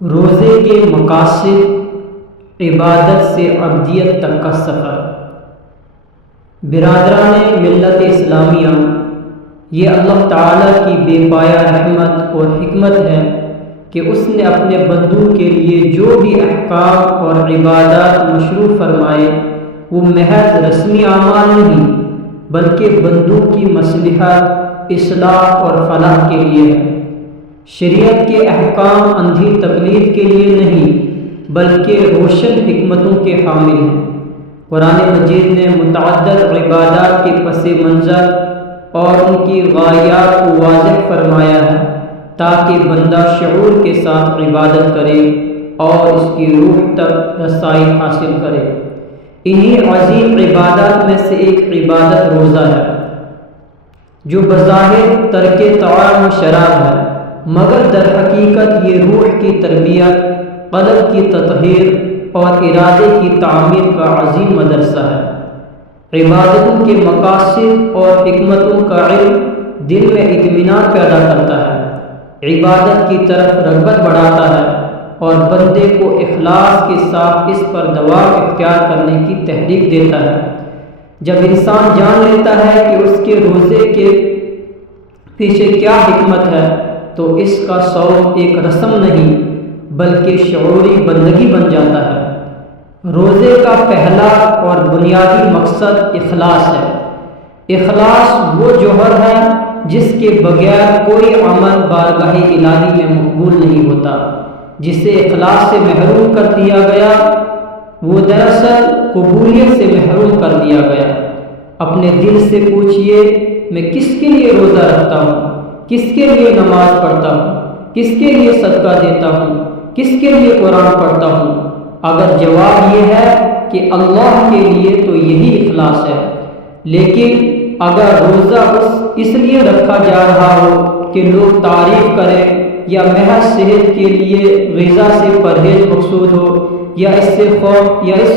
روزے کے مقاصد، عبادت سے عبدیت تک کا سفر۔ برادران ملت اسلامیہ، یہ اللہ تعالیٰ کی بے پایہ رحمت اور حکمت ہے کہ اس نے اپنے بندوں کے لیے جو بھی احکام اور عبادات مشروع فرمائے وہ محض رسمی اعمال نہیں بلکہ بندوں کی مصلحت، اصلاح اور فلاح کے لیے ہے۔ شریعت کے احکام اندھی تقلید کے لیے نہیں بلکہ روشن حکمتوں کے حامل ہیں۔ قرآن مجید نے متعدد عبادات کے پس منظر اور ان کی غایات کو واضح فرمایا ہے تاکہ بندہ شعور کے ساتھ عبادت کرے اور اس کی روح تک رسائی حاصل کرے۔ انہی عظیم عبادات میں سے ایک عبادت روزہ ہے، جو بظاہر ترک طعام و شراب ہے، مگر در حقیقت یہ روح کی تربیت، قلب کی تطہیر اور ارادے کی تعمیر کا عظیم مدرسہ ہے۔ عبادتوں کے مقاصد اور حکمتوں کا علم دل میں اطمینان پیدا کرتا ہے، عبادت کی طرف رغبت بڑھاتا ہے اور بندے کو اخلاص کے ساتھ اس پر دوام اختیار کرنے کی تحریک دیتا ہے۔ جب انسان جان لیتا ہے کہ اس کے روزے کے پیچھے کیا حکمت ہے تو اس کا صوم ایک رسم نہیں بلکہ شعوری بندگی بن جاتا ہے۔ روزے کا پہلا اور بنیادی مقصد اخلاص ہے۔ اخلاص وہ جوہر ہے جس کے بغیر کوئی عمل بارگاہ الہی میں مقبول نہیں ہوتا۔ جسے اخلاص سے محروم کر دیا گیا وہ دراصل قبولیت سے محروم کر دیا گیا۔ اپنے دل سے پوچھئے، میں کس کے لیے روزہ رکھتا ہوں؟ کس کے لیے نماز پڑھتا ہوں؟ کس کے لیے صدقہ دیتا ہوں؟ کس کے لیے قرآن پڑھتا ہوں؟ اگر جواب یہ ہے کہ اللہ کے لیے تو یہی اخلاص ہے۔ لیکن اگر روزہ اس لیے رکھا جا رہا ہو کہ لوگ تعریف کریں یا محض صحت کے لیے غذا سے پرہیز مقصود ہو یا اس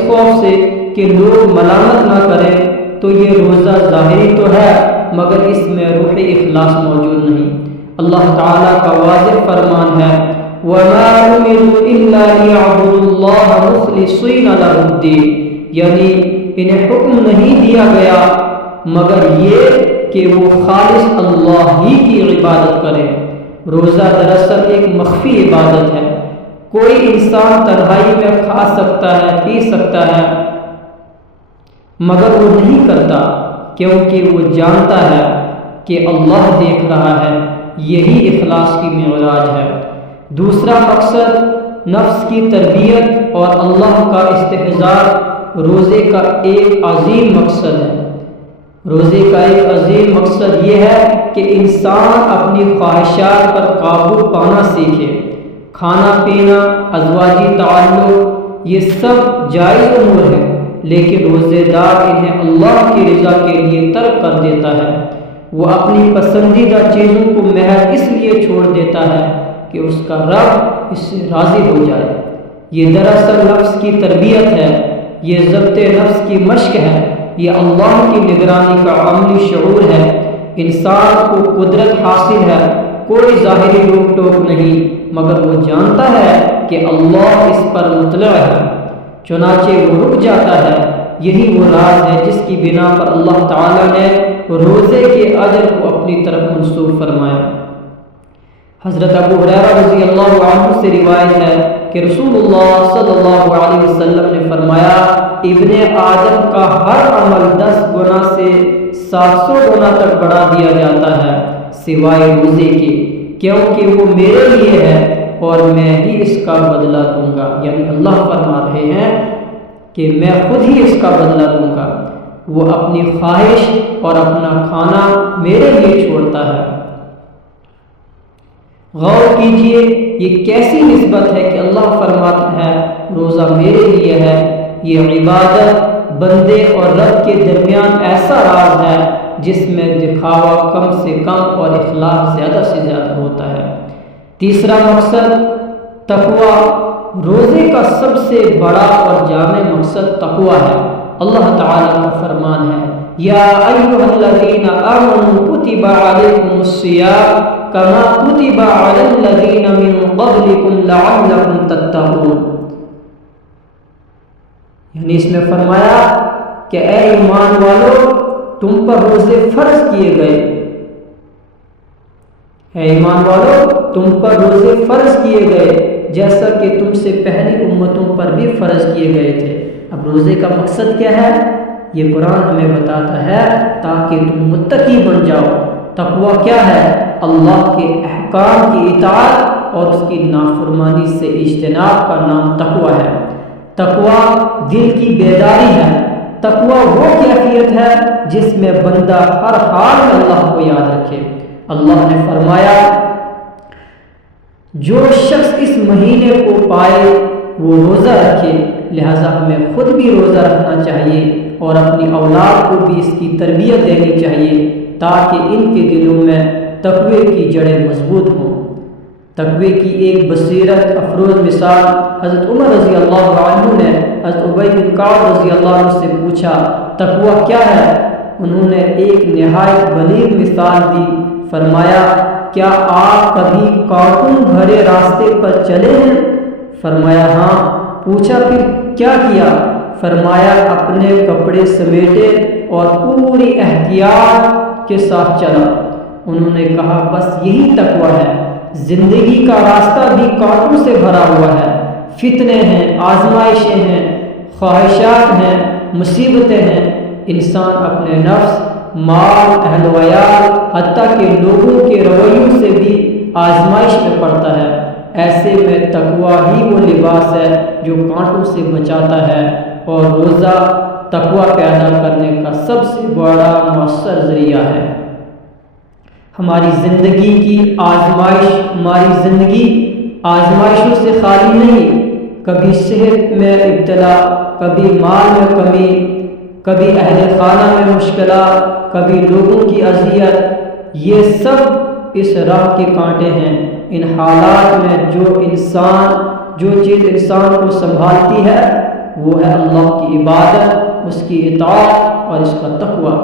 خوف سے کہ لوگ ملامت نہ کریں تو یہ روزہ ظاہری تو ہے مگر اس میں روح اخلاص موجود نہیں۔ اللہ تعالیٰ کا واضح فرمان ہے، وَمَا أُمِرُوا إِلَّا لِيَعْبُدُوا اللَّهَ مُخْلِصِينَ لَهُ الدِّينَ، یعنی انہیں حکم نہیں دیا گیا مگر یہ کہ وہ خالص اللہ ہی کی عبادت کریں۔ روزہ دراصل ایک مخفی عبادت ہے۔ کوئی انسان تنہائی میں کھا سکتا ہے، پی سکتا ہے مگر وہ نہیں کرتا کیونکہ وہ جانتا ہے کہ اللہ دیکھ رہا ہے۔ یہی اخلاص کی معراج ہے۔ دوسرا مقصد نفس کی تربیت اور اللہ کا استحضار روزے کا ایک عظیم مقصد ہے۔ روزے کا ایک عظیم مقصد یہ ہے کہ انسان اپنی خواہشات پر قابو پانا سیکھے۔ کھانا پینا، ازواجی تعلق، یہ سب جائز امور ہیں لیکن روزے دار انہیں اللہ کی رضا کے لیے ترک کر دیتا ہے۔ وہ اپنی پسندیدہ چیزوں کو محض اس لیے چھوڑ دیتا ہے کہ اس کا رب اس سے راضی ہو جائے۔ یہ دراصل نفس کی تربیت ہے، یہ ضبط نفس کی مشق ہے، یہ اللہ کی نگرانی کا عملی شعور ہے۔ انسان کو قدرت حاصل ہے، کوئی ظاہری روک ٹوک نہیں مگر وہ جانتا ہے کہ اللہ اس پر مطلع ہے، چنانچہ وہ رک جاتا ہے۔ یہی وہ راز ہے جس کی بنا پر اللہ تعالیٰ نے روزے کے اجر کو اپنی طرف منسوب فرمایا۔ حضرت ابو ہریرہ رضی اللہ عنہ سے روایت ہے کہ رسول اللہ صلی اللہ علیہ وسلم نے فرمایا، ابن آدم کا ہر عمل 10 گنا سے 700 گنا تک بڑھا دیا جاتا ہے سوائے روزے کے، کیونکہ وہ میرے لیے ہے اور میں ہی اس کا بدلہ دوں گا۔ یعنی اللہ فرما رہے ہیں کہ میں خود ہی اس کا بدلہ دوں گا۔ وہ اپنی خواہش اور اپنا کھانا میرے لیے چھوڑتا ہے۔ غور کیجئے یہ کیسی نسبت ہے کہ اللہ فرماتا ہے روزہ میرے لیے ہے۔ یہ عبادت بندے اور رب کے درمیان ایسا راز ہے جس میں دکھاوا کم سے کم اور اخلاص زیادہ سے زیادہ ہوتا ہے۔ تیسرا مقصد تقویٰ۔ روزے کا سب سے بڑا اور جامع مقصد تقویٰ ہے۔ اللہ تعالیٰ کا فرمان ہے، یا ایھا الذین آمنوا کتب علیکم الصیام کما کتب علی الذین من قبلکم لعلکم تتقون۔ یعنی اس میں فرمایا کہ اے ایمان والو تم پر روزے فرض کیے گئے، اے ایمان والو تم پر روزے فرض کیے گئے جیسا کہ تم سے پہلی امتوں پر بھی فرض کیے گئے تھے۔ اب روزے کا مقصد کیا ہے؟ یہ قرآن ہمیں بتاتا ہے تاکہ تم متقی بن جاؤ۔ تقوی کیا ہے؟ اللہ کے احکام کی اطاعت اور اس کی نافرمانی سے اجتناب کا نام تقوی ہے۔ تقوی دل کی بیداری ہے۔ تقوی وہ کیفیت ہے جس میں بندہ ہر حال میں اللہ کو یاد رکھے۔ اللہ نے فرمایا جو شخص اس مہینے کو پائے وہ روزہ رکھے، لہذا ہمیں خود بھی روزہ رکھنا چاہیے اور اپنی اولاد کو بھی اس کی تربیت دینی چاہیے تاکہ ان کے دلوں میں تقوی کی جڑیں مضبوط ہوں۔ تقوی کی ایک بصیرت افروز مثال حضرت عمر رضی اللہ عنہ نے حضرت ابی بن کعب رضی اللہ عنہ سے پوچھا تقوی کیا ہے؟ انہوں نے ایک نہایت بلیغ مثال دی۔ فرمایا کیا آپ کبھی کانٹوں بھرے راستے پر چلے ہیں؟ فرمایا ہاں۔ پوچھا پھر کیا کیا؟ فرمایا اپنے کپڑے سمیٹے اور پوری احتیاط کے ساتھ چلا۔ انہوں نے کہا بس یہی تقوی ہے۔ زندگی کا راستہ بھی کانٹوں سے بھرا ہوا ہے، فتنے ہیں، آزمائشیں ہیں، خواہشات ہیں، مصیبتیں ہیں۔ انسان اپنے نفس، مال، اہل و عیال، حتیٰ کہ لوگوں کے رویوں سے بھی آزمائش میں پڑتا ہے۔ ایسے میں تقوی ہی وہ لباس ہے جو کانٹوں سے بچاتا ہے، اور روزہ تقوی پیدا کرنے کا سب سے بڑا مؤثر ذریعہ ہے۔ ہماری زندگی کی آزمائش، ہماری زندگی آزمائشوں سے خالی نہیں۔ کبھی صحت میں ابتلا، کبھی مال میں کمی، کبھی اہل خانہ میں مشکلات، کبھی لوگوں کی اذیت، یہ سب اس راہ کے کانٹے ہیں۔ ان حالات میں جو چیز انسان کو سنبھالتی ہے وہ ہے اللہ کی عبادت، اس کی اطاعت اور اس کا تقوی۔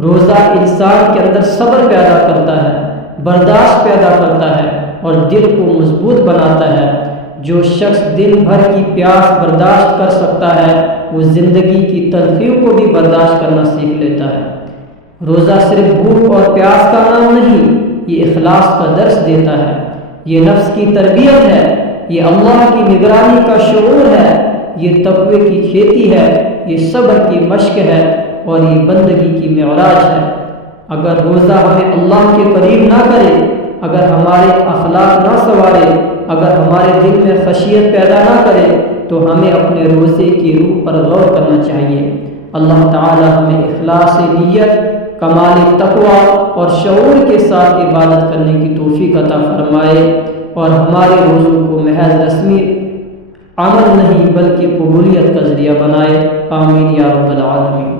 روزہ انسان کے اندر صبر پیدا کرتا ہے، برداشت پیدا کرتا ہے اور دل کو مضبوط بناتا ہے۔ جو شخص دن بھر کی پیاس برداشت کر سکتا ہے وہ زندگی کی تلخیوں کو بھی برداشت کرنا سیکھ لیتا ہے۔ روزہ صرف بھوک اور پیاس کا نام نہیں، یہ اخلاص کا درس دیتا ہے، یہ نفس کی تربیت ہے، یہ اللہ کی نگرانی کا شعور ہے، یہ تقوی کی کھیتی ہے، یہ صبر کی مشق ہے اور یہ بندگی کی معراج ہے۔ اگر روزہ ہمیں اللہ کے قریب نہ کرے، اگر ہمارے اخلاق نہ سنوارے، اگر ہمارے دل میں خشیت پیدا نہ کرے تو ہمیں اپنے روزے کی روح پر غور کرنا چاہیے۔ اللہ تعالی ہمیں اخلاص نیت، کمال تقوی اور شعور کے ساتھ عبادت کرنے کی توفیق عطا فرمائے اور ہمارے روزوں کو محض رسمی عمل نہیں بلکہ قبولیت کا ذریعہ بنائے۔ آمین یا رب العالمین۔